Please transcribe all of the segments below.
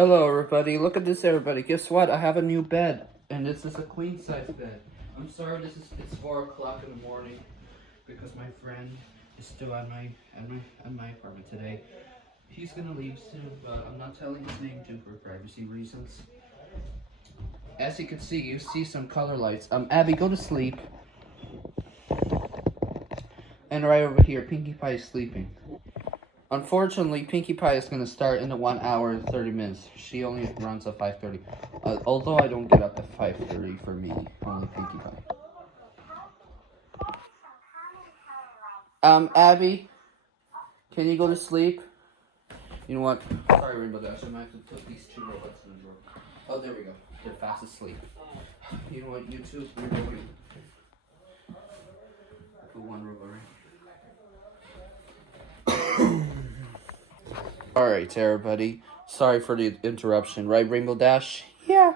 Hello, everybody. Look at this, everybody. Guess what? I have a new bed, and this is a queen size bed. I'm sorry, it's 4 o'clock in the morning because my friend is still at my apartment today. He's gonna leave soon, but I'm not telling his name due for privacy reasons. As you can see, you see some color lights. Abby, go to sleep. And right over here, Pinkie Pie is sleeping. Unfortunately, Pinkie Pie is going to start in the 1 hour and 30 minutes. She only runs at 5:30. Although I don't get up at 5:30 for me, only Pinkie Pie. Abby, can you go to sleep? You know what? Sorry, Rainbow Dash, I might have to put these 2 robots in the drawer. Oh, there we go. They're fast asleep. You know what? You two, put 1 robot right. Alright, everybody. Sorry for the interruption. Right, Rainbow Dash? Yeah.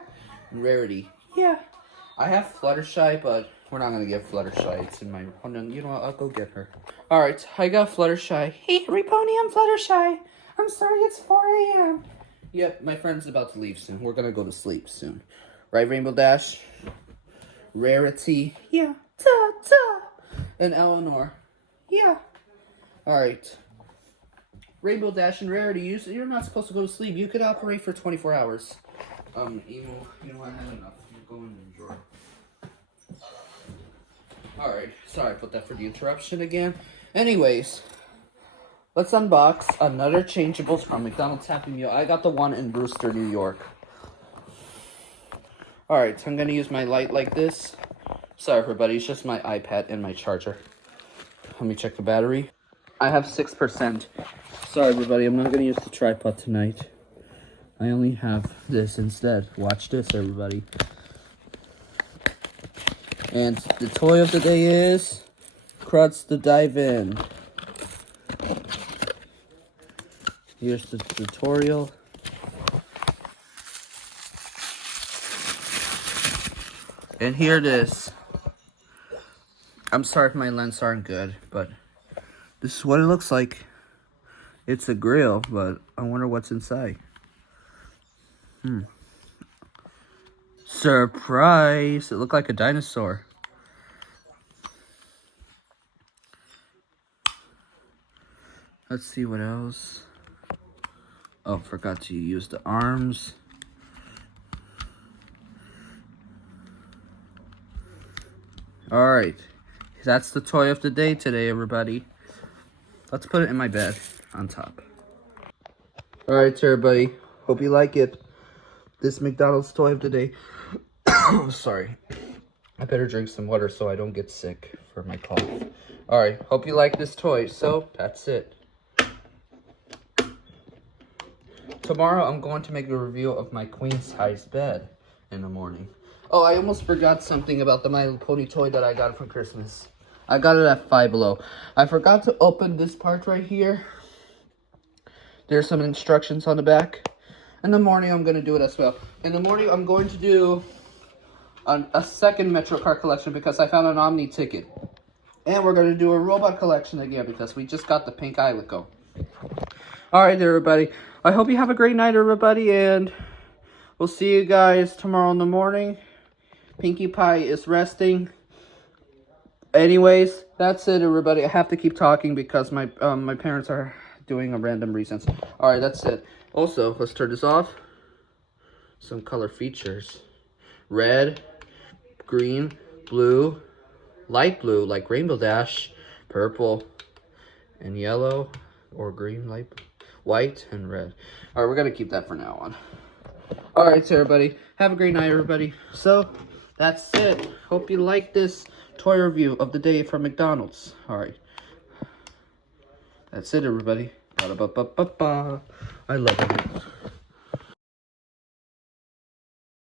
Rarity? Yeah. I have Fluttershy, but we're not going to get Fluttershy. It's in my... Oh, no, you know what? I'll go get her. Alright, I got Fluttershy. Hey, Repony, I'm Fluttershy. I'm sorry, it's 4 a.m. Yep, my friend's about to leave soon. We're going to go to sleep soon. Right, Rainbow Dash? Rarity? Yeah. And Elinor? Yeah. Alright. Rainbow Dash and Rarity, you're not supposed to go to sleep. You could operate for 24 hours. Emo, you know what? I had enough. You're going in the drawer. Alright, sorry I put that for the interruption again. Anyways, let's unbox another Changeables from McDonald's Happy Meal. I got the one in Brewster, New York. Alright, so I'm going to use my light like this. Sorry, everybody, it's just my iPad and my charger. Let me check the battery. I have 6%. Sorry, everybody, I'm not going to use the tripod tonight. I only have this instead. Watch this, everybody. And the toy of the day is Kurtis the Dive In. Here's the tutorial. And here it is. I'm sorry if my lenses aren't good, but this is what it looks like. It's a grill, but I wonder what's inside. Surprise! It looked like a dinosaur. Let's see what else. Oh, forgot to use the arms. Alright. That's the toy of the day today, everybody. Let's put it in my bed on top. Alright, everybody. Hope you like it. This McDonald's toy of the day. Sorry. I better drink some water so I don't get sick for my cough. Alright, hope you like this toy. So, that's it. Tomorrow, I'm going to make a review of my queen-size bed in the morning. Oh, I almost forgot something about the My Little Pony toy that I got for Christmas. I got it at Five Below. I forgot to open this part right here. There's some instructions on the back. In the morning, I'm going to do it as well. In the morning, I'm going to do a second Metro card collection because I found an Omni ticket. And we're going to do a robot collection again because we just got the pink Ilico. Alright, everybody. I hope you have a great night, everybody. And we'll see you guys tomorrow in the morning. Pinkie Pie is resting. Anyways, that's it, everybody. I have to keep talking because my parents are doing a random reasons. Alright, that's it. Also, let's turn this off. Some color features. Red, green, blue, light blue like Rainbow Dash, purple, and yellow, or green, light blue, white, and red. Alright, we're going to keep that for now on. Alright, so everybody, have a great night, everybody. So, that's it. Hope you like this toy review of the day from McDonald's. Alright. That's it, everybody. Ba-da-ba-ba-ba-ba. I love it.